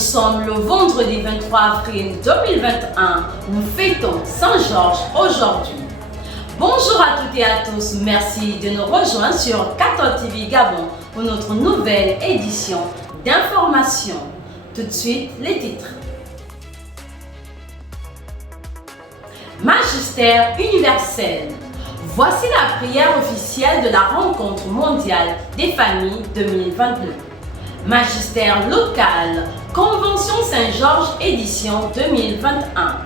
sommes le vendredi 23 avril 2021. Nous fêtons Saint-Georges aujourd'hui. Bonjour à toutes et à tous. Merci de nous rejoindre sur 14 TV Gabon pour notre nouvelle édition d'information. Tout de suite, les titres. Magistère universel. Voici la prière officielle de la rencontre mondiale des familles 2022. Magistère local, Convention Saint-Georges édition 2021.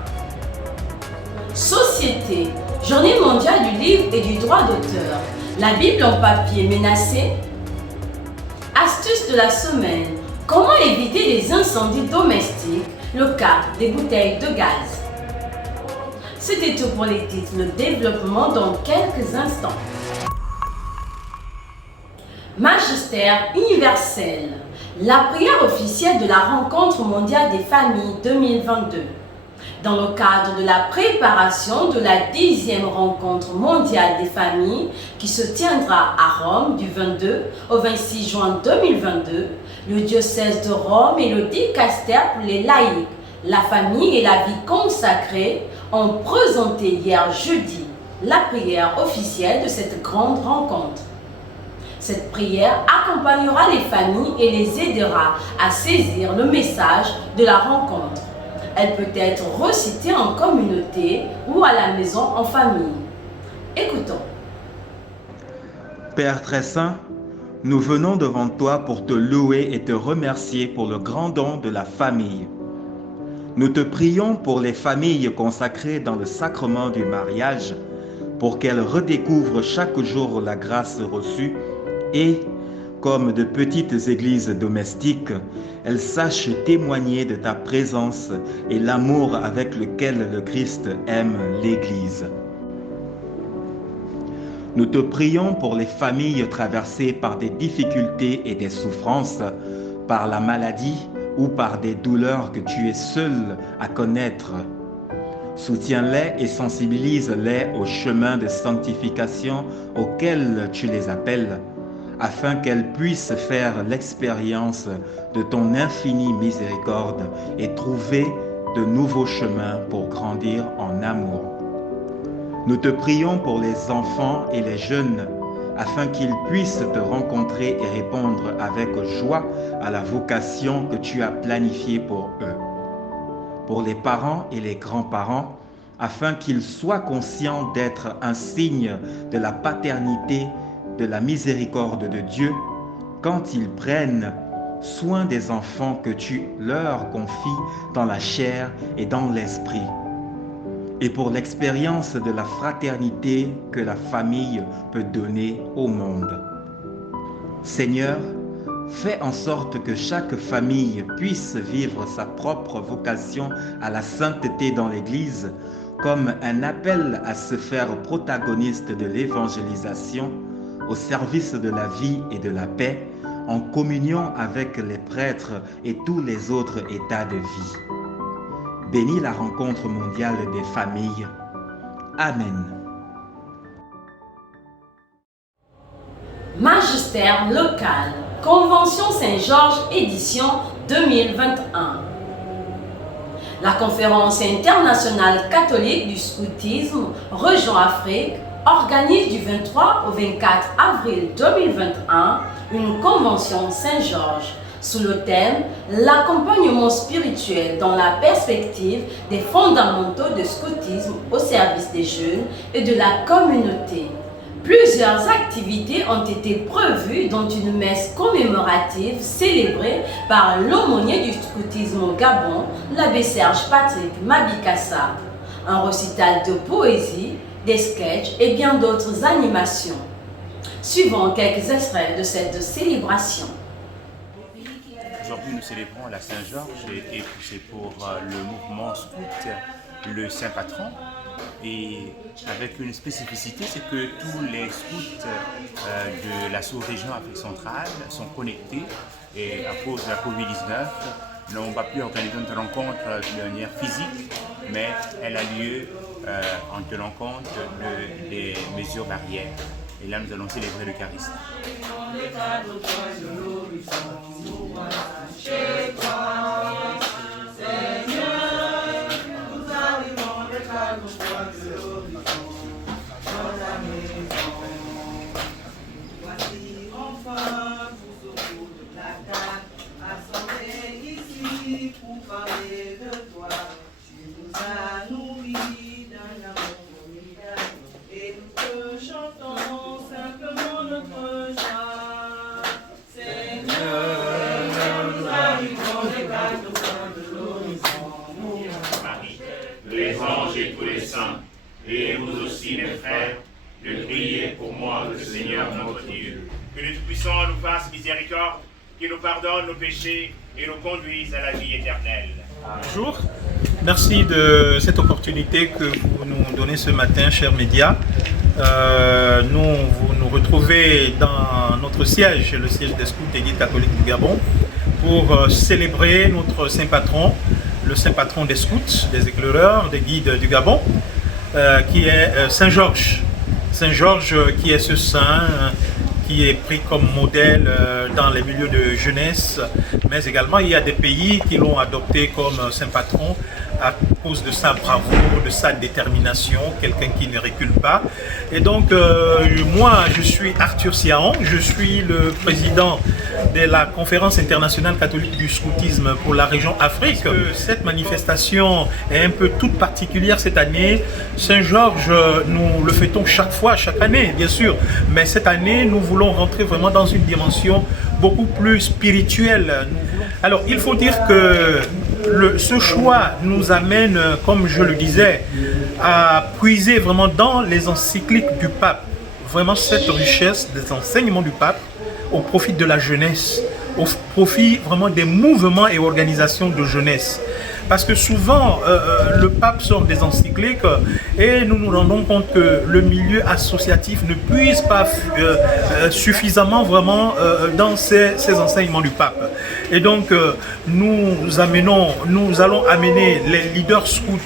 Société, Journée mondiale du livre et du droit d'auteur. La Bible en papier menacée. Astuce de la semaine, comment éviter les incendies domestiques, le cas des bouteilles de gaz. C'était tout pour les titres, le développement dans quelques instants. Magistère universel, la prière officielle de la rencontre mondiale des familles 2022. Dans le cadre de la préparation de la 10e rencontre mondiale des familles qui se tiendra à Rome du 22 au 26 juin 2022, le diocèse de Rome et le dicaster pour les laïcs, la famille et la vie consacrée ont présenté hier jeudi la prière officielle de cette grande rencontre. Cette prière accompagnera les familles et les aidera à saisir le message de la rencontre. Elle peut être recitée en communauté ou à la maison en famille. Écoutons. Père très saint, nous venons devant toi pour te louer et te remercier pour le grand don de la famille. Nous te prions pour les familles consacrées dans le sacrement du mariage, pour qu'elles redécouvrent chaque jour la grâce reçue et, comme de petites églises domestiques, elles sachent témoigner de ta présence et l'amour avec lequel le Christ aime l'Église. Nous te prions pour les familles traversées par des difficultés et des souffrances, par la maladie ou par des douleurs que tu es seul à connaître. Soutiens-les et sensibilise-les au chemin de sanctification auquel tu les appelles, afin qu'elles puissent faire l'expérience de ton infinie miséricorde et trouver de nouveaux chemins pour grandir en amour. Nous te prions pour les enfants et les jeunes, afin qu'ils puissent te rencontrer et répondre avec joie à la vocation que tu as planifiée pour eux. Pour les parents et les grands-parents, afin qu'ils soient conscients d'être un signe de la paternité, de la miséricorde de Dieu, quand ils prennent soin des enfants que tu leur confies dans la chair et dans l'esprit. Et pour l'expérience de la fraternité que la famille peut donner au monde. Seigneur, fais en sorte que chaque famille puisse vivre sa propre vocation à la sainteté dans l'Église comme un appel à se faire protagoniste de l'évangélisation au service de la vie et de la paix, en communion avec les prêtres et tous les autres états de vie. Bénis la rencontre mondiale des familles. Amen. Magistère local, Convention Saint-Georges édition 2021. La Conférence internationale catholique du scoutisme Région Afrique organise du 23 au 24 avril 2021 une convention Saint-Georges sous le thème « L'accompagnement spirituel dans la perspective des fondamentaux du scoutisme au service des jeunes et de la communauté ». Plusieurs activités ont été prévues, dont une messe commémorative célébrée par l'aumônier du scoutisme au Gabon, l'abbé Serge Patrick Mabikassa, un récital de poésie, des sketchs et bien d'autres animations. Suivons quelques extraits de cette célébration. Aujourd'hui, nous célébrons la Saint-Georges et c'est pour le mouvement scout, le Saint Patron. Et avec une spécificité, c'est que tous les scouts de la sous-région Afrique centrale sont connectés et à cause de la Covid-19, n'ont pas pu organiser une rencontre de manière physique, mais elle a lieu en tenant compte des mesures barrières. Et là, nous allons célébrer l'Eucharistie. Pour parler de toi, tu nous as nourris d'un amour formidable et nous te chantons simplement notre joie. Seigneur, nous arrivons des quatre coins de l'horizon. Marie, les anges et tous les saints, et vous aussi mes frères, de prier pour moi le Seigneur notre Dieu. Que le Tout-Puissant nous fasse miséricorde, qu'il nous pardonne nos péchés et nous conduise à la vie éternelle. Bonjour, merci de cette opportunité que vous nous donnez ce matin, chers médias. Vous nous retrouvez dans notre siège, le siège des scouts et guides catholiques du Gabon, pour célébrer notre saint patron, le saint patron des scouts, des éclaireurs, des guides du Gabon, qui est Saint Georges. Saint Georges qui est ce saint qui est pris comme modèle dans les milieux de jeunesse, mais également il y a des pays qui l'ont adopté comme saint patron à cause de sa bravoure, de sa détermination, quelqu'un qui ne recule pas. Et donc moi je suis Arthur Siaon, je suis le président de la conférence internationale catholique du scoutisme pour la région Afrique. Cette manifestation est un peu toute particulière cette année. Saint-Georges, nous le fêtons chaque année bien sûr, mais cette année nous voulons rentrer vraiment dans une dimension beaucoup plus spirituelle. Alors il faut dire que ce choix nous amène, comme je le disais, à puiser vraiment dans les encycliques du pape, vraiment cette richesse des enseignements du pape au profit de la jeunesse, au profit vraiment des mouvements et organisations de jeunesse. Parce que souvent, le pape sort des encycliques et nous nous rendons compte que le milieu associatif ne puise pas suffisamment vraiment dans ces enseignements du pape. Et donc, nous allons amener les leaders scouts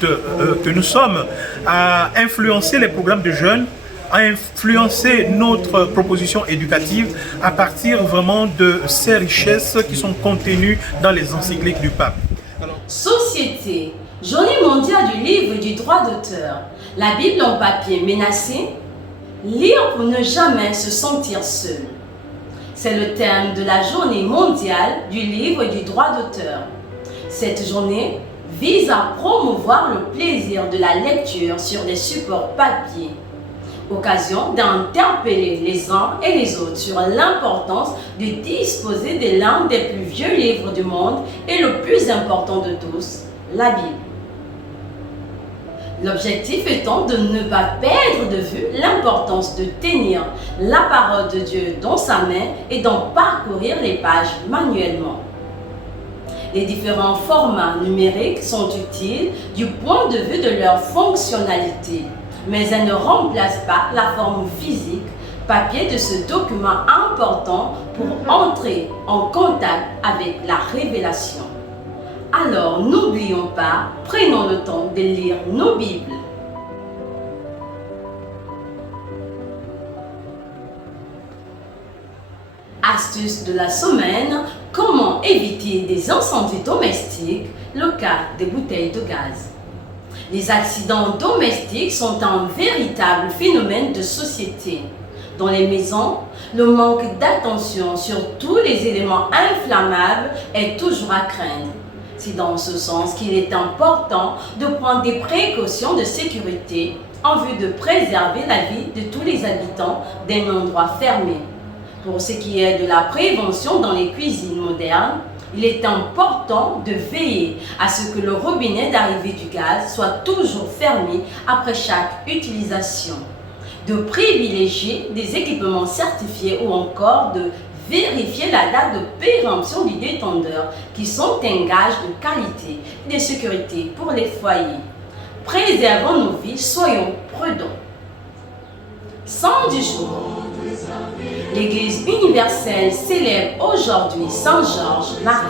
que nous sommes à influencer les programmes de jeunes, à influencer notre proposition éducative à partir vraiment de ces richesses qui sont contenues dans les encycliques du pape. Société, Journée mondiale du livre et du droit d'auteur. La Bible en papier menacée. Lire pour ne jamais se sentir seul. C'est le thème de la Journée mondiale du livre et du droit d'auteur. Cette journée vise à promouvoir le plaisir de la lecture sur des supports papier. Occasion d'interpeller les uns et les autres sur l'importance de disposer de l'un des plus vieux livres du monde et le plus important de tous, la Bible. L'objectif étant de ne pas perdre de vue l'importance de tenir la parole de Dieu dans sa main et d'en parcourir les pages manuellement. Les différents formats numériques sont utiles du point de vue de leur fonctionnalité, mais elles ne remplacent pas la forme physique, papier de ce document important pour entrer en contact avec la révélation. Alors n'oublions pas, prenons le temps de lire nos Bibles. Astuce de la semaine, comment éviter des incendies domestiques, le cas des bouteilles de gaz. Les accidents domestiques sont un véritable phénomène de société. Dans les maisons, le manque d'attention sur tous les éléments inflammables est toujours à craindre. C'est dans ce sens qu'il est important de prendre des précautions de sécurité en vue de préserver la vie de tous les habitants d'un endroit fermé. Pour ce qui est de la prévention dans les cuisines modernes, il est important de veiller à ce que le robinet d'arrivée du gaz soit toujours fermé après chaque utilisation, de privilégier des équipements certifiés ou encore de vérifier la date de péremption du détendeur qui sont un gage de qualité et de sécurité pour les foyers. Préservons nos vies, soyons prudents. Saint du jour. L'Église universelle célèbre aujourd'hui Saint Georges martyr.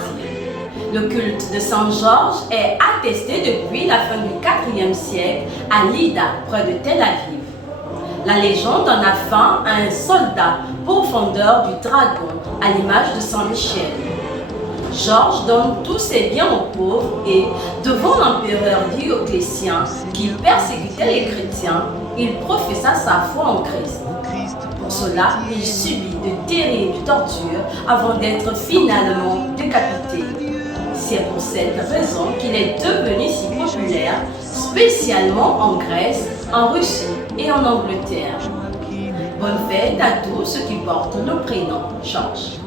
Le culte de Saint Georges est attesté depuis la fin du IVe siècle à Lydda, près de Tel Aviv. La légende en a fait un soldat pourfendeur du dragon à l'image de Saint Michel. Georges donne tous ses biens aux pauvres et, devant l'empereur Dioclétien qui persécutait les chrétiens, il professa sa foi en Christ. Pour cela, il subit de terribles tortures avant d'être finalement décapité. C'est pour cette raison qu'il est devenu si populaire, spécialement en Grèce, en Russie et en Angleterre. Bonne fête à tous ceux qui portent le prénom Georges.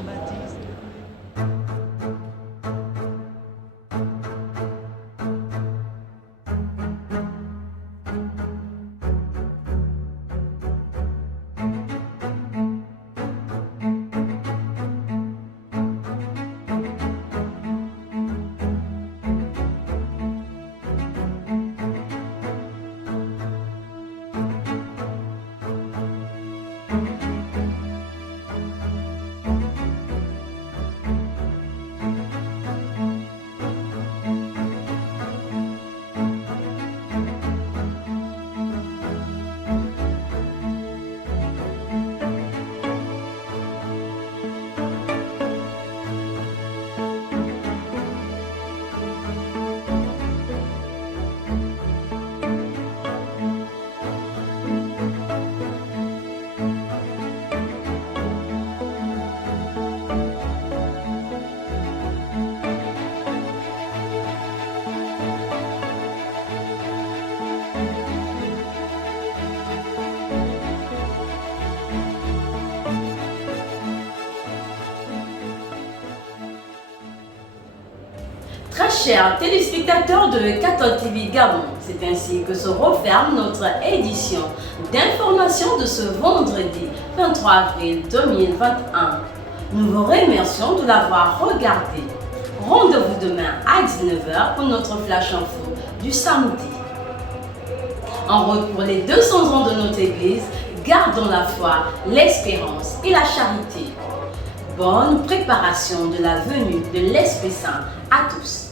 Très chers téléspectateurs de Cathol TV Gabon, c'est ainsi que se referme notre édition d'information de ce vendredi 23 avril 2021. Nous vous remercions de l'avoir regardé. Rendez-vous demain à 19h pour notre flash info du samedi. En route pour les 200 ans de notre Église, gardons la foi, l'espérance et la charité. Bonne préparation de la venue de l'Esprit Saint à tous.